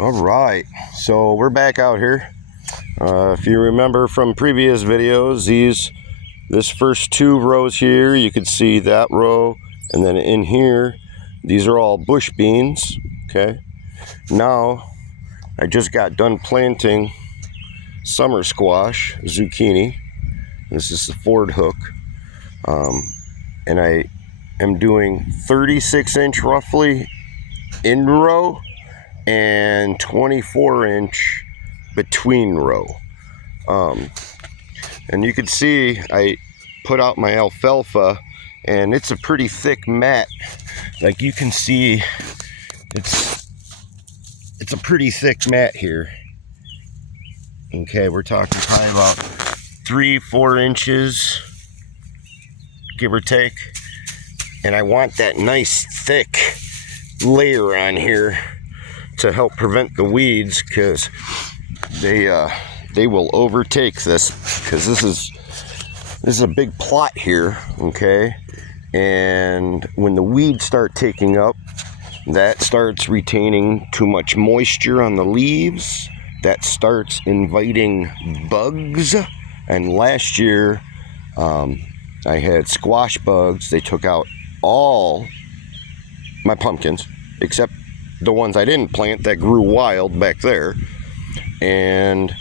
All right, so we're back out here. If you remember from previous videos, this first two rows here, you could see that row, and then in here, these are all bush beans. Okay, now I just got done planting summer squash, zucchini. This is the Fordhook, and I am doing 36-inch roughly in row and 24-inch between row. And you can see I put out my alfalfa, and it's a pretty thick mat. Like you can see, it's a pretty thick mat here. Okay, we're talking probably about 3-4 inches, give or take. And I want that nice thick layer on here to help prevent the weeds, because they will overtake this, because this is a big plot here. Okay, and when the weeds start taking up, that starts retaining too much moisture on the leaves, that starts inviting bugs. And last year I had squash bugs. They took out all my pumpkins except the ones I didn't plant that grew wild back there. And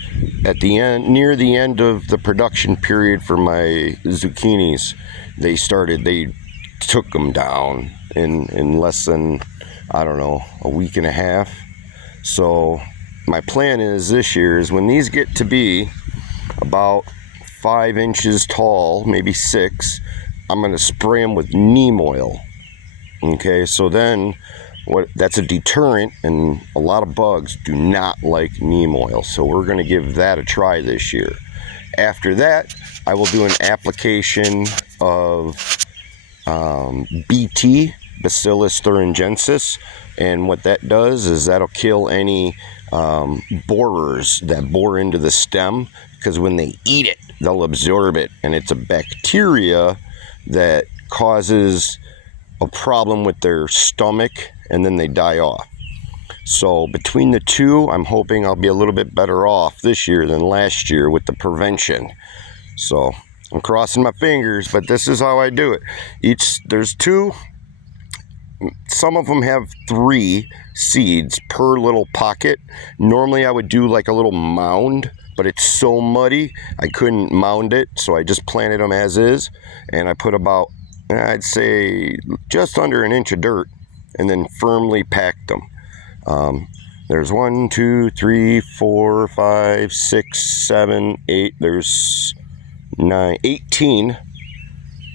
at the end, near the end of the production period for my zucchinis, they took them down in less than, I don't know, a week and a half. So my plan is this year is when these get to be about 5 inches tall, maybe 6, I'm going to spray them with neem oil. Okay, so then that's a deterrent, and a lot of bugs do not like neem oil, so we're going to give that a try this year. After that, I will do an application of BT, Bacillus thuringiensis, and what that does is that'll kill any borers that bore into the stem, because when they eat it, they'll absorb it, and it's a bacteria that causes a problem with their stomach, and then they die off. So between the two, I'm hoping I'll be a little bit better off this year than last year with the prevention. So I'm crossing my fingers, but this is how I do it. There's 2. Some of them have 3 seeds per little pocket. Normally I would do like a little mound, but it's so muddy I couldn't mound it, so I just planted them as is, and I put about, I'd say, just under an inch of dirt, and then firmly packed them. There's 1, 2, 3, 4, 5, 6, 7, 8. There's 9, 18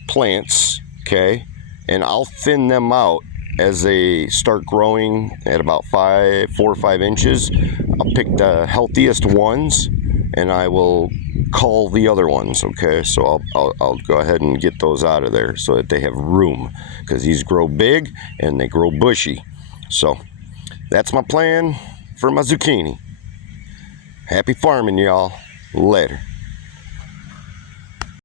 plants. Okay, and I'll thin them out as they start growing at about 4 or 5 inches. I'll pick the healthiest ones, and I will cull the other ones. Okay, so I'll go ahead and get those out of there so that they have room, because these grow big and they grow bushy. So that's my plan for my zucchini. Happy farming, y'all. Later.